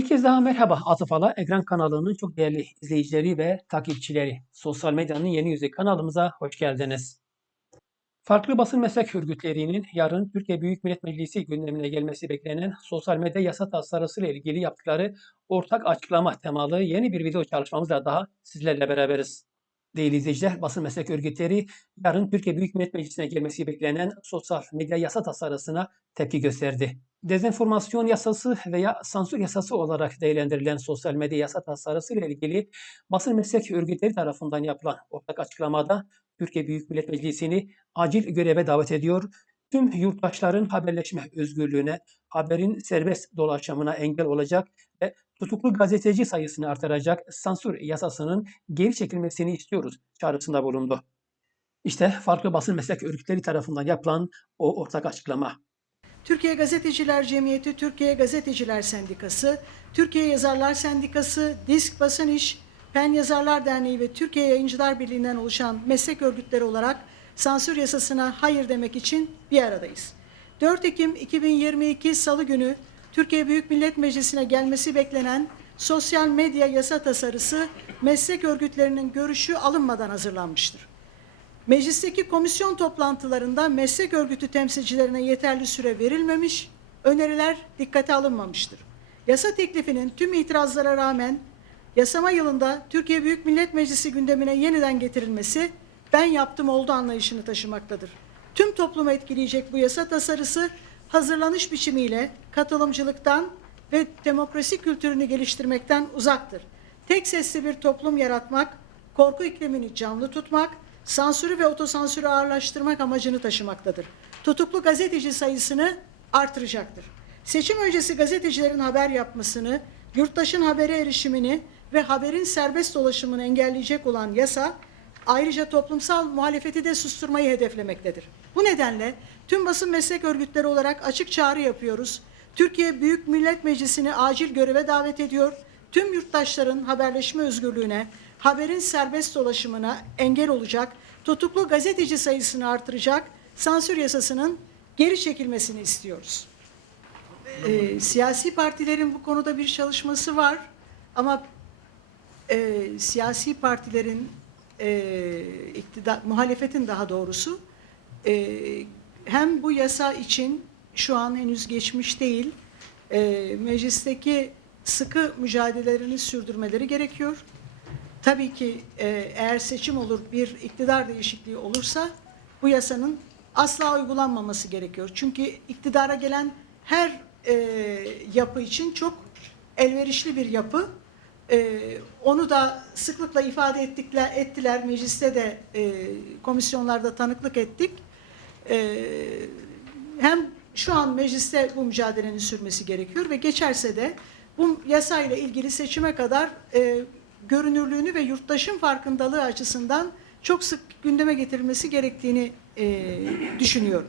Bir kez daha merhaba Atıf Ala, Ekran kanalının çok değerli izleyicileri ve takipçileri. Sosyal medyanın yeni yüzü kanalımıza hoş geldiniz. Farklı basın meslek örgütlerinin yarın Türkiye Büyük Millet Meclisi gündemine gelmesi beklenen sosyal medya yasa tasarısı ile ilgili yaptıkları ortak açıklama temalı yeni bir video çalışmamızla daha sizlerle beraberiz. Değerli izleyiciler, basın meslek örgütleri yarın Türkiye Büyük Millet Meclisi'ne gelmesi beklenen sosyal medya yasa tasarısına tepki gösterdi. Dezenformasyon yasası veya sansür yasası olarak değerlendirilen sosyal medya yasa tasarısı ile ilgili basın meslek örgütleri tarafından yapılan ortak açıklamada Türkiye Büyük Millet Meclisi'ni acil göreve davet ediyor. Tüm yurttaşların haberleşme özgürlüğüne, haberin serbest dolaşımına engel olacak ve tutuklu gazeteci sayısını artıracak sansür yasasının geri çekilmesini istiyoruz çağrısında bulundu. İşte farklı basın meslek örgütleri tarafından yapılan o ortak açıklama. Türkiye Gazeteciler Cemiyeti, Türkiye Gazeteciler Sendikası, Türkiye Yazarlar Sendikası, Disk Basın İş, Pen Yazarlar Derneği ve Türkiye Yayıncılar Birliği'nden oluşan meslek örgütleri olarak sansür yasasına hayır demek için bir aradayız. 4 Ekim 2022 Salı günü Türkiye Büyük Millet Meclisi'ne gelmesi beklenen sosyal medya yasa tasarısı meslek örgütlerinin görüşü alınmadan hazırlanmıştır. Meclisteki komisyon toplantılarında meslek örgütü temsilcilerine yeterli süre verilmemiş, öneriler dikkate alınmamıştır. Yasa teklifinin tüm itirazlara rağmen yasama yılında Türkiye Büyük Millet Meclisi gündemine yeniden getirilmesi ben yaptım oldu anlayışını taşımaktadır. Tüm toplumu etkileyecek bu yasa tasarısı hazırlanış biçimiyle katılımcılıktan ve demokrasi kültürünü geliştirmekten uzaktır. Tek sesli bir toplum yaratmak, korku iklimini canlı tutmak, sansürü ve otosansürü ağırlaştırmak amacını taşımaktadır. Tutuklu gazeteci sayısını artıracaktır. Seçim öncesi gazetecilerin haber yapmasını, yurttaşın habere erişimini ve haberin serbest dolaşımını engelleyecek olan yasa, ayrıca toplumsal muhalefeti de susturmayı hedeflemektedir. Bu nedenle tüm basın meslek örgütleri olarak açık çağrı yapıyoruz. Türkiye Büyük Millet Meclisi'ni acil göreve davet ediyor. Tüm yurttaşların haberleşme özgürlüğüne, haberin serbest dolaşımına engel olacak, tutuklu gazeteci sayısını artıracak sansür yasasının geri çekilmesini istiyoruz. Ee, siyasi partilerin bu konuda bir çalışması var ama e, siyasi partilerin e, iktidar, muhalefetin daha doğrusu e, hem bu yasa için şu an henüz geçmiş değil e, meclisteki sıkı mücadelelerini sürdürmeleri gerekiyor. Tabii ki e, eğer seçim olur bir iktidar değişikliği olursa bu yasanın asla uygulanmaması gerekiyor. Çünkü iktidara gelen her e, yapı için çok elverişli bir yapı. E, onu da sıklıkla ifade ettikler, ettiler. Mecliste de e, komisyonlarda tanıklık ettik. E, hem şu an mecliste bu mücadelenin sürmesi gerekiyor ve geçerse de bu yasayla ilgili seçime kadar e, görünürlüğünü ve yurttaşın farkındalığı açısından çok sık gündeme getirilmesi gerektiğini e, düşünüyorum.